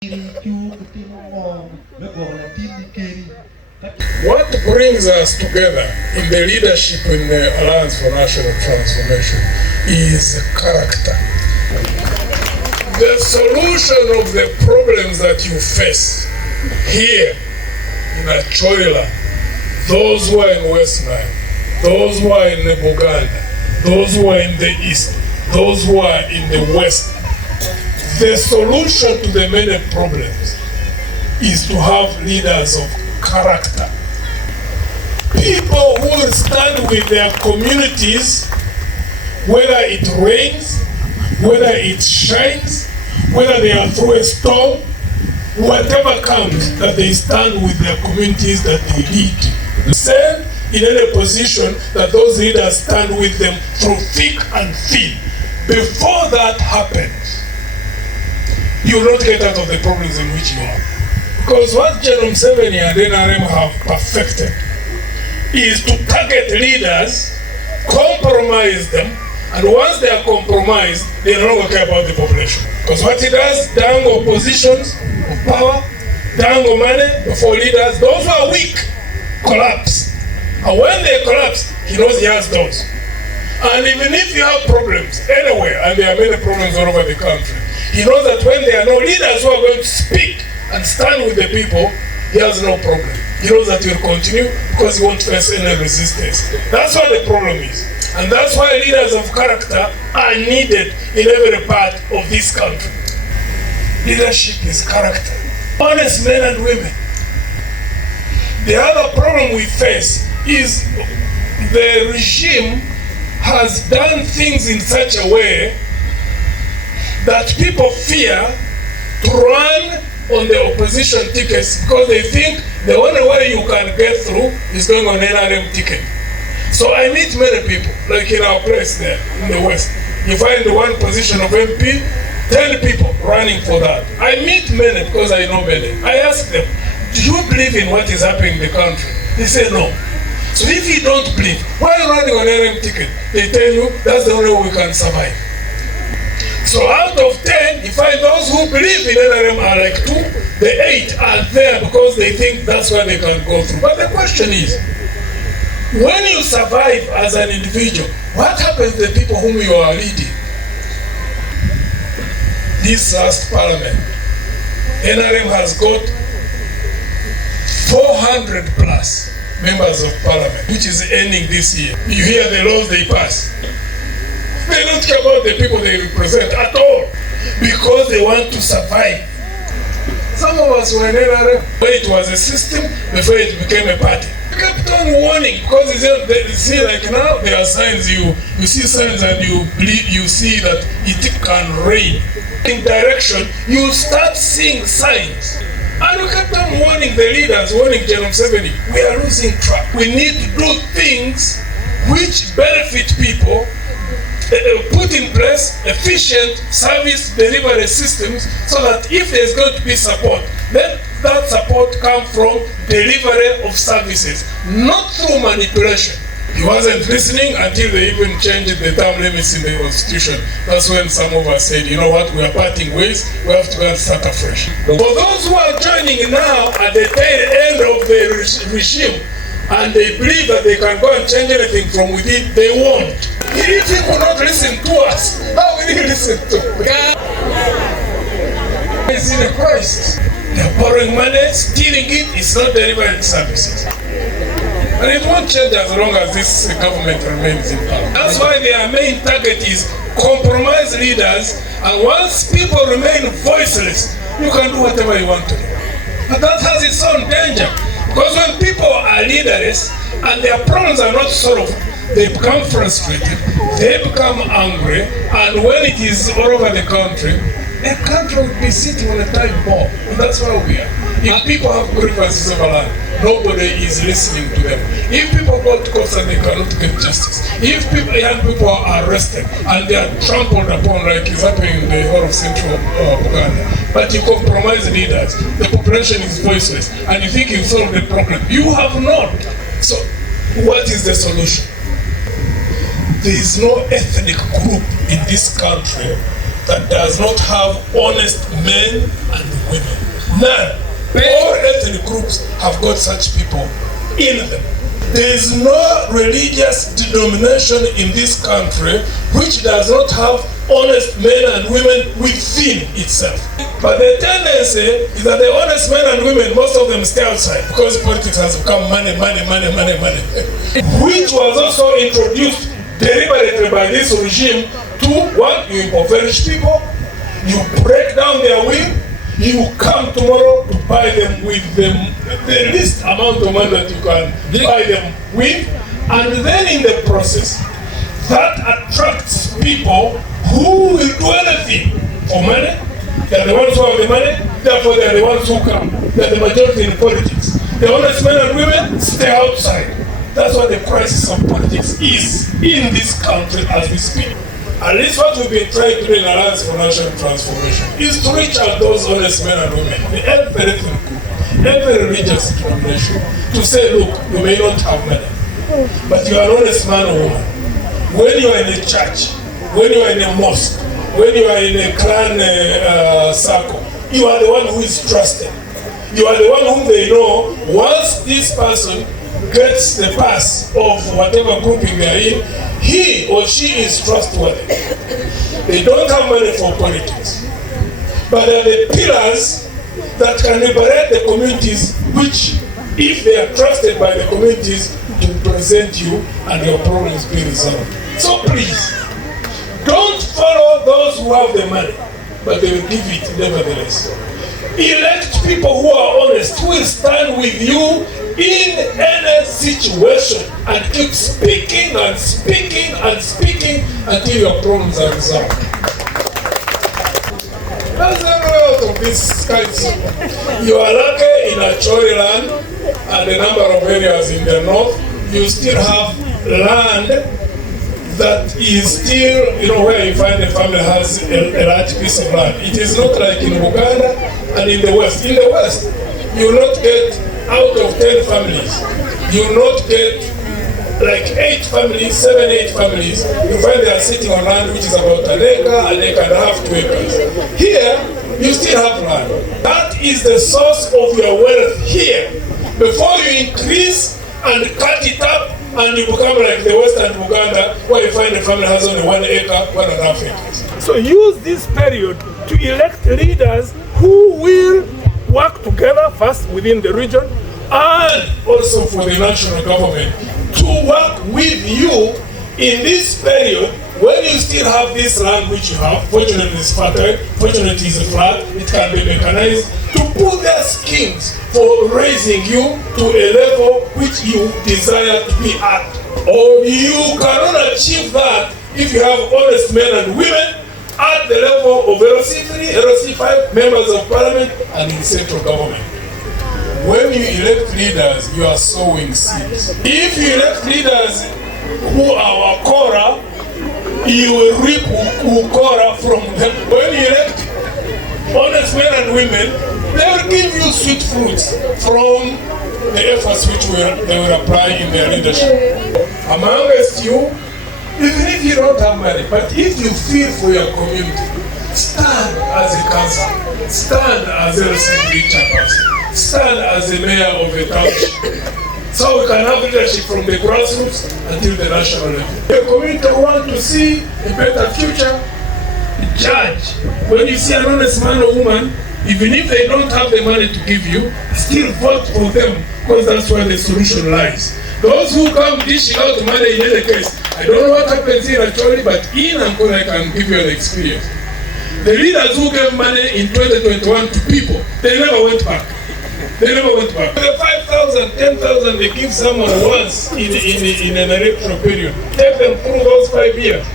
What brings us together in the leadership in the Alliance for National Transformation is character. The solution of the problems that you face here in Achoila, those who are in West Nile, those who are in Uganda, those who are in the East, those who are in the West, the solution to the many problems is to have leaders of character. People who will stand with their communities, whether it rains, whether it shines, whether they are through a storm, whatever comes, that they stand with their communities that they lead. Same in any position, that those leaders stand with them through thick and thin. Before that happens, you will not get out of the problems in which you are. Because what General Museveni and NRM have perfected is to target leaders, compromise them, and once they are compromised, they no longer care about the population. Because what he does, dangle positions of power, dangle money before leaders, those who are weak collapse. And when they collapse, he knows he has those. And even if you have problems anywhere, and there are many problems all over the country, he knows that when there are no leaders who are going to speak and stand with the people, he has no problem. He knows that he will continue because he won't face any resistance. That's what the problem is. And that's why leaders of character are needed in every part of this country. Leadership is character. Honest men and women. The other problem we face is the regime has done things in such a way that people fear to run on the opposition tickets because they think the only way you can get through is going on NRM ticket. So I meet many people, like in our place there in the West. You find one position of MP, 10 people running for that. I meet many because I know many. I ask them, do you believe in what is happening in the country? They say no. So if you don't believe, why are you running on NRM ticket? They tell you that's the only way we can survive. So out of 10, you find those who believe in NRM are like 2, the 8 are there because they think that's where they can go through. But the question is, when you survive as an individual, what happens to the people whom you are leading? This last parliament, NRM has got 400 plus members of parliament, which is ending this year. You hear the laws they pass. They don't care about the people they represent at all because they want to survive. Some of us were in NRM where it was a system before it became a party. We kept on warning because you see, like now there are signs you see signs and you believe you see that it can rain. In direction, you start seeing signs. And we kept on warning the leaders, warning General Museveni, we are losing track. We need to do things which benefit people, put in place efficient service delivery systems so that if there's going to be support, then that support comes from delivery of services, not through manipulation. He wasn't listening until they even changed the term limits in the constitution. That's when some of us said, you know what, we are parting ways, we have to go and start afresh. For those who are joining now at the tail end of the regime, and they believe that they can go and change anything from within, they won't. If people not listen to us, how will you listen to God? It's in a crisis. They're borrowing money, stealing it, it's not delivering services. And it won't change as long as this government remains in power. That's why their main target is compromise leaders, and once people remain voiceless, you can do whatever you want to do. But that has its own danger. Because when people are leaderless and their problems are not solved, they become frustrated, they become angry, and when it is all over the country will be sitting on a time bomb. And that's where we are. If people have grievances over land, nobody is listening to them. If people go to court and they cannot get justice, if young people are arrested and they are trampled upon like is happening in the whole of central Uganda, but you compromise leaders, the population is voiceless, and you think you solve the problem. You have not. So what is the solution? There is no ethnic group in this country that does not have honest men and women. None. All ethnic groups have got such people in them. There is no religious denomination in this country which does not have honest men and women within itself. But the tendency is that the honest men and women, most of them stay outside because politics has become money, which was also introduced deliberately by this regime to what? You impoverish people, you break down their will, you come tomorrow to buy them with the least amount of money that you can buy them with, and then in the process, that attracts people who will do anything for money. They are the ones who have the money, therefore they are the ones who come. They are the majority in politics. The honest men and women stay outside. That's what the crisis of politics is in this country as we speak. At least what we've been trying to do in Alliance for National Transformation is to reach out those honest men and women, every religious denomination, to say, look, you may not have money, but you are an honest man or woman. When you are in a church, when you are in a mosque, when you are in a clan circle, you are the one who is trusted. You are the one whom they know, once this person gets the pass of whatever grouping they are in, he or she is trustworthy. They don't have money for politics, but they are the pillars that can liberate the communities, which, if they are trusted by the communities, to present you and your problems be resolved. So please, don't follow those who have the money, but they will give it nevertheless. Elect people who are honest, who will stand with you in any situation and keep speaking and speaking and speaking until your problems are resolved. That's the result of this kind. You are lucky in a Chori land and a number of areas in the north. You still have land that is still, where you find a family has a large piece of land. It is not like in Uganda and in the West. In the West, you will not get out of 10 families, you will not get like 8 families, 7, 8 families. You find they are sitting on land which is about an acre and a half, 2 acres. Here, you still have land. That is the source of your wealth here. Before you increase and cut it up, and you become like the Western Uganda, where you find a family has only 1 acre, 1.5 acres. So use this period to elect leaders who will work together first within the region and also for the national government to work with you in this period when you still have this land which you have. Fortunately it's fertile, fortunately it's flat, it can be mechanized, to put their schemes for raising you to a level which you desire to be at. Or you cannot achieve that if you have honest men and women at the level of LOC3, LOC5, members of parliament, and in central government. When you elect leaders, you are sowing seeds. If you elect leaders who are Wakora, you will reap Ukora from them. When you elect honest men and women, they will give you sweet fruits from the efforts which they will apply in their leadership. Amongst you, even if you don't have money, but if you feel for your community, stand as a council, stand as a LCD chairperson, stand as a mayor of a township. So we can have leadership from the grassroots until the national level. The community want to see a better future. Judge, when you see an honest man or woman, even if they don't have the money to give you, still vote for them, because that's where the solution lies. Those who come dishing out money in any case, I don't know what happens here actually, but in Ankara I can give you an experience. The leaders who gave money in 2021 to people, they never went back. They never went back. The 5,000, 10,000 they give someone once in an electoral period. Take them through those 5 years.